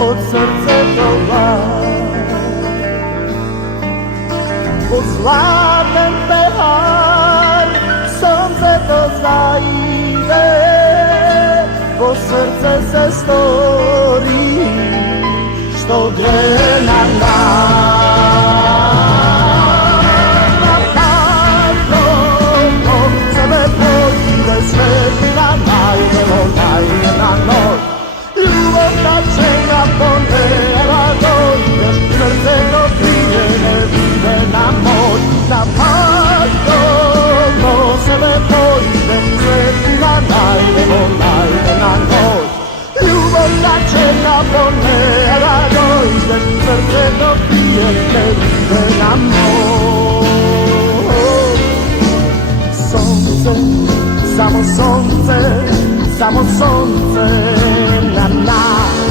od srce do vas. Pod zlatem pehar sonce to zajde, po srce se stori što gre na nas. Na padlo sebe pojde svetlina najdemo na noć. Ljubav ta čeka ponera dođeš, srce to prije ne vide na moć. Na padlo sebe pojde svetlina najdemo na noć. Ljubav ta čeka ponera dođeš, srce to prije ne vide na moć. Sonce, samo sonce, samo sonce na nas.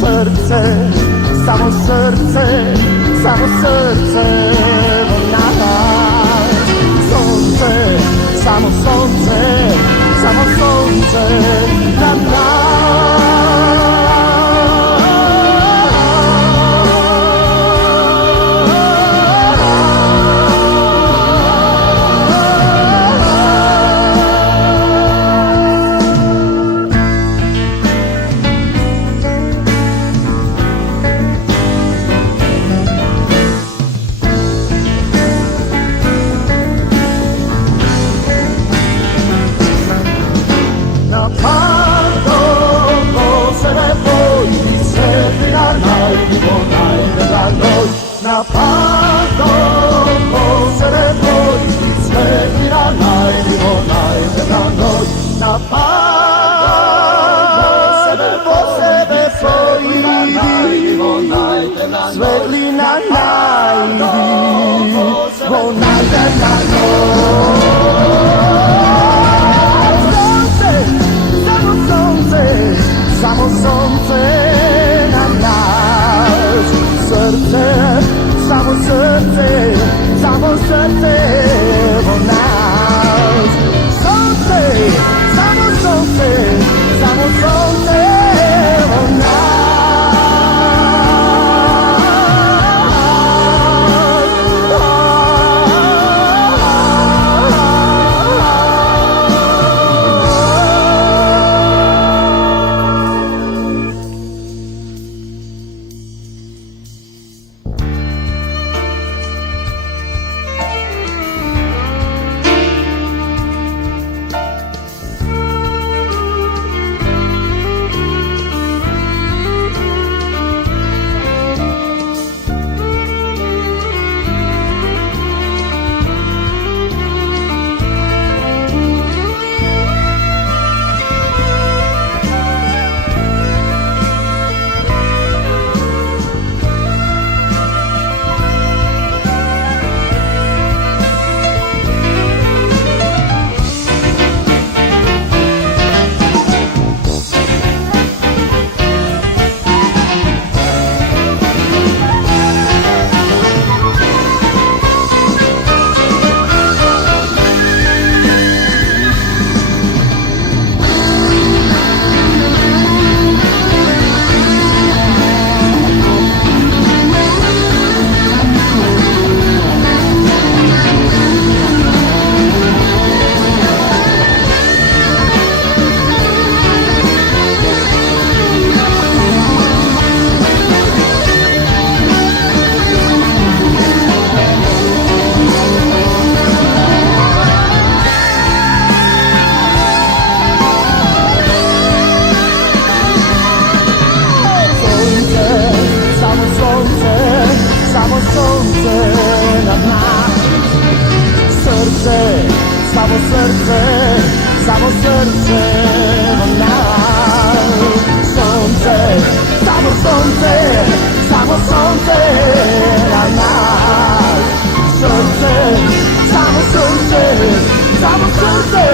Srce, samo srce, samo srce do nas. Sonce, samo sonce, samo sonce na nas. Na padlo sebe boji, svetlina najdemo na noć. Na padlo sebe boji, svetlina najdemo na noć. Sonce, samo sonce na nas. Srce, samo srce, samo srce do nas. Sonce, samo sonce, samo sonce do nas. Samo srce, samo srce do nas. Sonce, samo sonce, samo sonce na nas. Srce, samo srce, samo srce